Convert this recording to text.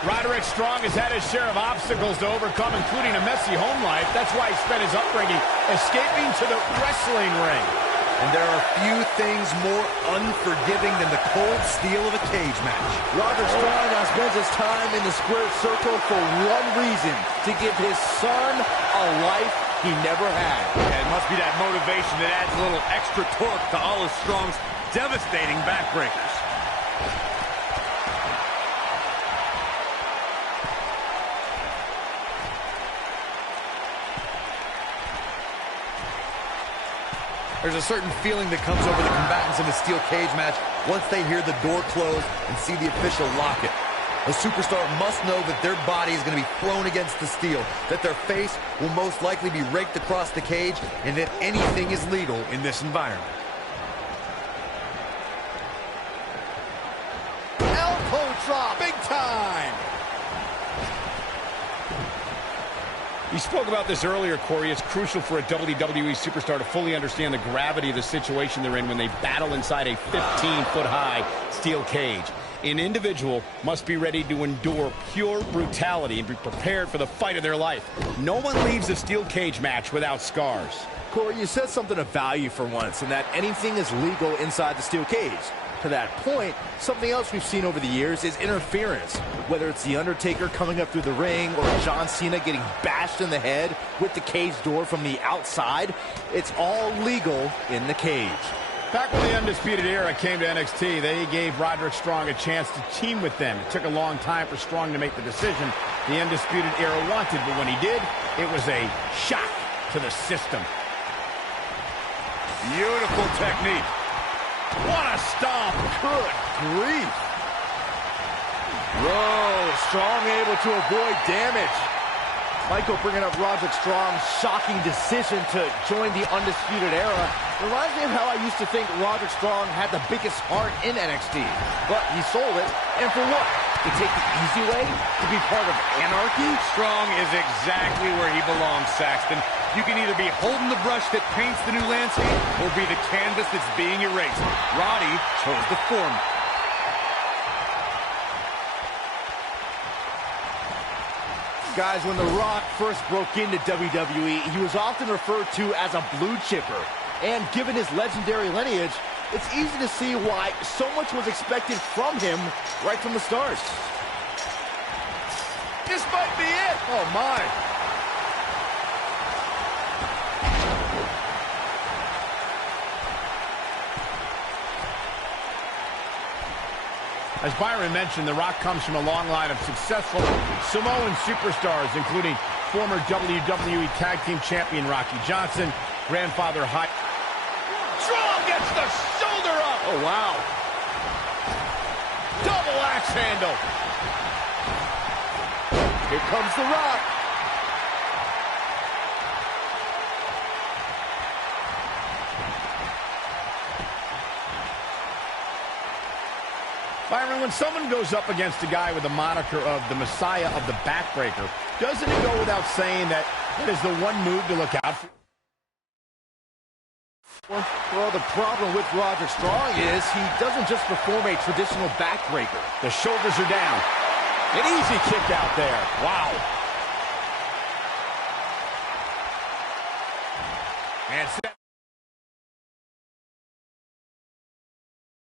Roderick Strong has had his share of obstacles to overcome, including a messy home life. That's why he spent his upbringing escaping to the wrestling ring. And there are few things more unforgiving than the cold steel of a cage match. Roderick Strong now spends his time in the squared circle for one reason: to give his son a life he never had. Yeah, it must be that motivation that adds a little extra torque to all of Strong's devastating backbreakers. There's a certain feeling that comes over the combatants in a steel cage match once they hear the door close and see the official lock it. A superstar must know that their body is going to be thrown against the steel, that their face will most likely be raked across the cage, and that anything is legal in this environment. Elbow drop, big time! You spoke about this earlier, Corey. It's crucial for a WWE superstar to fully understand the gravity of the situation they're in when they battle inside a 15-foot-high steel cage. An individual must be ready to endure pure brutality and be prepared for the fight of their life. No one leaves a steel cage match without scars. Corey, you said something of value for once, and that anything is legal inside the steel cage. To that point, something else we've seen over the years is interference. Whether it's The Undertaker coming up through the ring or John Cena getting bashed in the head with the cage door from the outside, it's all legal in the cage. Back when the Undisputed Era came to NXT, they gave Roderick Strong a chance to team with them. It took a long time for Strong to make the decision the Undisputed Era wanted, but when he did, it was a shock to the system. Beautiful technique. What a stomp! Good grief! Whoa, Strong able to avoid damage. Michael bringing up Roderick Strong's shocking decision to join the Undisputed Era. Reminds me of how I used to think Roderick Strong had the biggest heart in NXT. But he sold it, and for what? To take the easy way? To be part of anarchy? Strong is exactly where he belongs, Saxton. You can either be holding the brush that paints the new landscape or be the canvas that's being erased. Roddy chose the former. Guys, when The Rock first broke into WWE, he was often referred to as a blue chipper. And given his legendary lineage, it's easy to see why so much was expected from him right from the start. This might be it! Oh, my! As Byron mentioned, The Rock comes from a long line of successful Samoan superstars, including former WWE Tag Team Champion Rocky Johnson, grandfather Hyde. Strong gets the shoulder up! Oh, wow. Double axe handle. Here comes The Rock. Byron, when someone goes up against a guy with the moniker of the Messiah of the Backbreaker, doesn't it go without saying that that is the one move to look out for? Well, the problem with Roderick Strong is he doesn't just perform a traditional backbreaker. The shoulders are down. An easy kick out there. Wow. And